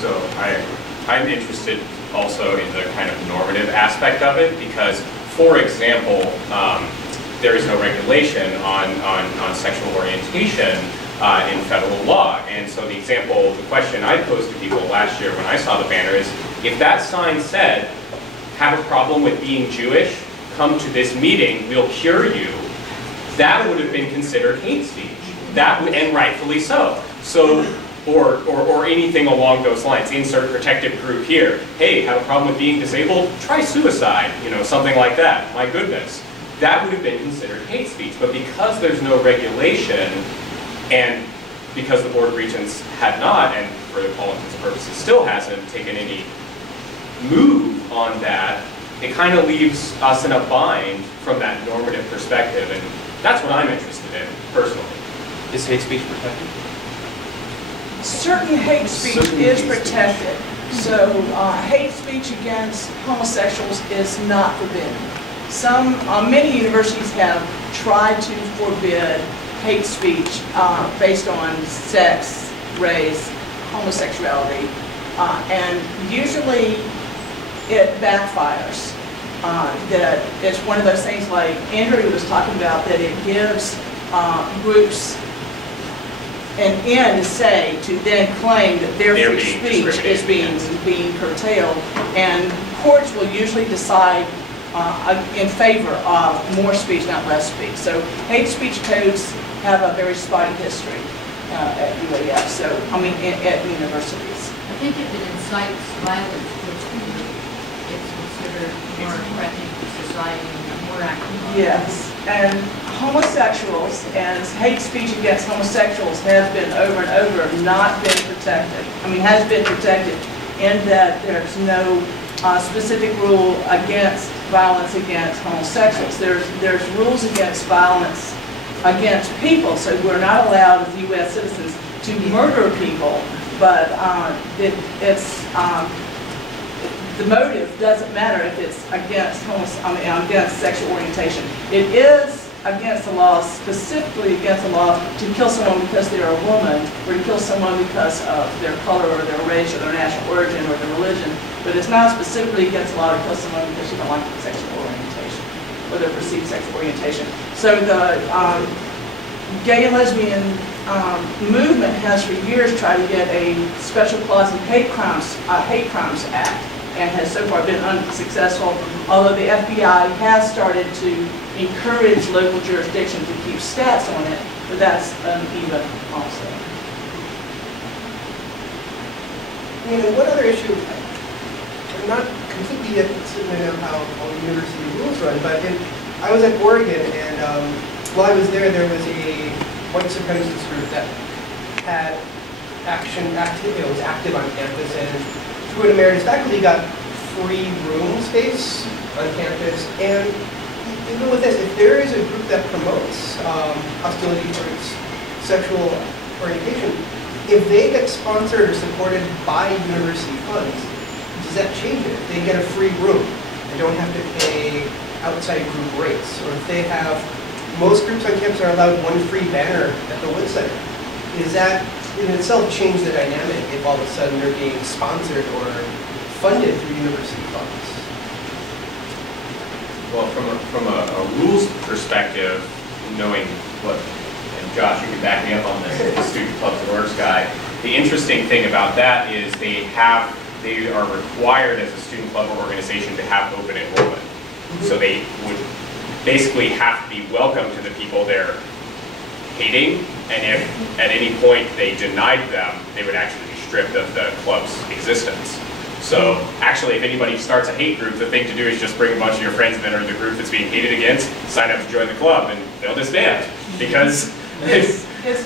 So I'm interested also in the kind of normative aspect of it because, for example, there is no regulation on sexual orientation in federal law. And so the question I posed to people last year when I saw the banner is, if that sign said, have a problem with being Jewish, come to this meeting, we'll cure you, that would have been considered hate speech. That would, and rightfully so. So, or anything along those lines. Insert protected group here. Hey, have a problem with being disabled? Try suicide. You know, something like that. My goodness. That would have been considered hate speech. But because there's no regulation, and because the Board of Regents had not, and for all intents and purposes still hasn't taken any move on that, it kind of leaves us in a bind from that normative perspective. And that's what I'm interested in, personally. Is hate speech protected? Certain hate speech is protected. So hate speech against homosexuals is not forbidden. Many universities have tried to forbid hate speech based on sex, race, homosexuality, and usually it backfires. That it's one of those things like Andrew was talking about, that it gives groups an end to say, to then claim that their free speech is being curtailed, and courts will usually decide in favor of more speech, not less speech. So hate speech codes have a very spotty history at UAF, so I mean at universities. I think if it incites violence towards people, it's considered more threatening to society and more active. Yes, and homosexuals and hate speech against homosexuals has been over and over not been protected. I mean, has been protected in that there's no specific rule against violence against homosexuals. There's rules against violence against people, so we're not allowed as U.S. citizens to murder people, but the motive doesn't matter if it's against against sexual orientation. It is against the law, specifically against the law, to kill someone because they're a woman, or to kill someone because of their color or their race or their national origin or their religion. But it's not specifically against the law to kill someone because you don't like their sexual orientation or their perceived sexual orientation. So the gay and lesbian movement has for years tried to get a special clause in hate crimes act, and has so far been unsuccessful, although the FBI has started to encourage local jurisdictions to keep stats on it, but that's uneven also. One other issue, I'm not completely yet certain of how all university rules run, but I was at Oregon, and while I was there was a white supremacist group that had was active on campus, and through an emeritus faculty got free room space on campus. And even with this, if there is a group that promotes hostility towards sexual orientation, if they get sponsored or supported by university funds, does that change it? If they get a free room and don't have to pay outside group rates, or if they have, most groups on campus are allowed one free banner at the Wood Center, is that in itself change the dynamic if all of a sudden they're being sponsored or funded through university funds? Well, from a rules perspective, knowing what, and Josh, you can back me up on this, the Student Clubs and Orgs guy, the interesting thing about that is they are required as a student club or organization to have open enrollment. Mm-hmm. So they would basically have to be welcome to the people they're hating, and if at any point they denied them, they would actually be stripped of the club's existence. So actually, if anybody starts a hate group, the thing to do is just bring a bunch of your friends that are in the group that's being hated against, sign up to join the club, and they'll disband. Because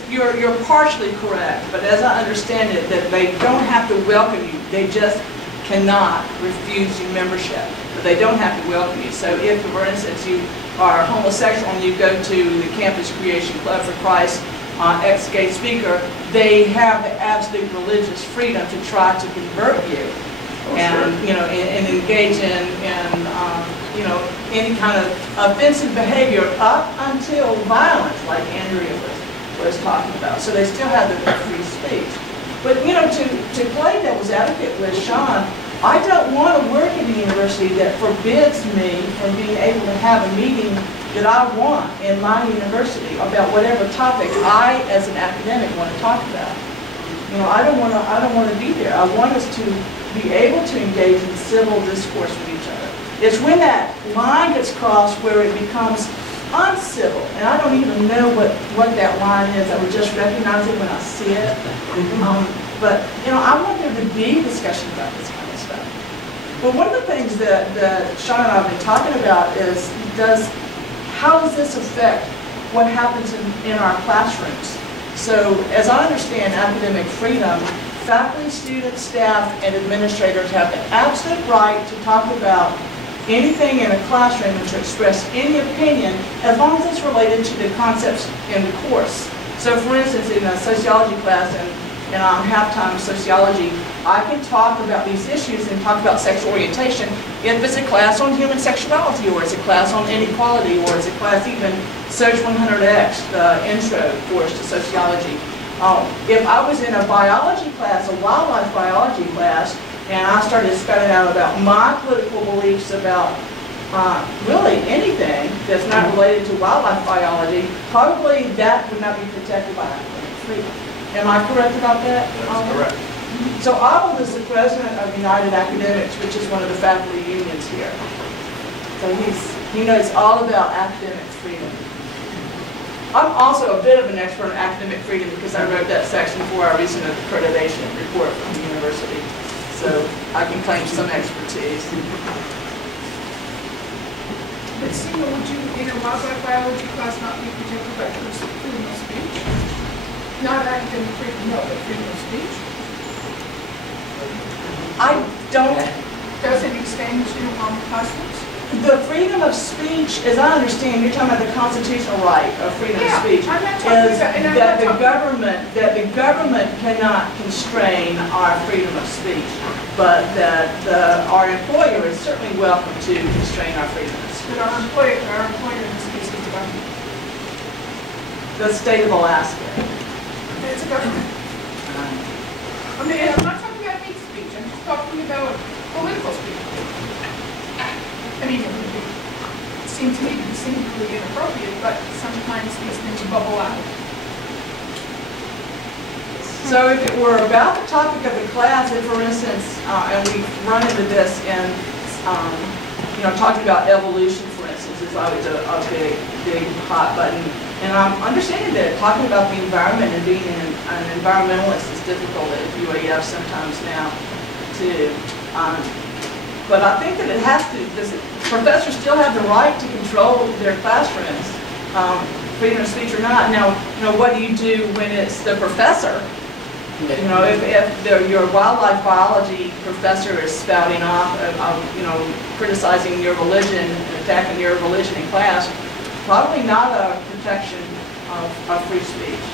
you're partially correct, but as I understand it, that they don't have to welcome you, they just cannot refuse you membership, but they don't have to welcome you. So if, for instance, you are homosexual and you go to the Campus Creation Club for Christ, ex-gay speaker, they have the absolute religious freedom to try to convert you, and and engage in any kind of offensive behavior up until violence, like Andrea was talking about. So they still have the free speech. But to play devil's advocate with Sean. I don't want to work at a university that forbids me from being able to have a meeting that I want in my university about whatever topic I, as an academic, want to talk about. You know, I don't want to be there. I want us to be able to engage in civil discourse with each other. It's when that line gets crossed where it becomes uncivil, and I don't even know what that line is. I would just recognize it when I see it. But you know, I want there to be discussion about this kind of stuff. But one of the things that Sean and I have been talking about is, how does this affect what happens in our classrooms? So, as I understand academic freedom, faculty, students, staff, and administrators have the absolute right to talk about anything in a classroom and to express any opinion as long as it's related to the concepts in the course. So for instance, in a sociology class and halftime sociology, I can talk about these issues and talk about sexual orientation if it's a class on human sexuality, or it's a class on inequality, or it's a class even Soc 100X, the intro course to sociology. If I was in a biology class, a wildlife biology class, and I started spelling out about my political beliefs about really anything that's not related to wildlife biology, probably that would not be protected by academic freedom. Am I correct about that? That's correct. So Abel is the president of United Academics, which is one of the faculty unions here. So he knows all about academic freedom. I'm also a bit of an expert on academic freedom because I wrote that section for our recent accreditation report from the university. So I can claim some expertise. But Sima, would you, in a wildlife biology class, not be protected by freedom of speech? Not academic freedom, no, but freedom of speech? I don't. Does it extend to classrooms? The freedom of speech, as I understand, you're talking about the constitutional right of freedom of speech, I'm not talking is about, and I'm that not the government cannot constrain our freedom of speech, but that our employer is certainly welcome to constrain our freedom of speech. But our employer in this case is the government. The state of Alaska. It's a government. I mean, I'm not talking about hate speech. I'm just talking about political speech. I mean, it seems to me to be singularly inappropriate, but sometimes these things bubble out. So if it were about the topic of the class, if for instance, and we've run into this in, talking about evolution, for instance, is always a big hot button. And I'm understanding that talking about the environment and being an environmentalist is difficult at UAF sometimes now, too. But I think that professors still have the right to control their classrooms, freedom of speech or not. Now, what do you do when it's the professor? If your wildlife biology professor is spouting off, criticizing your religion, attacking your religion in class, probably not a protection of free speech.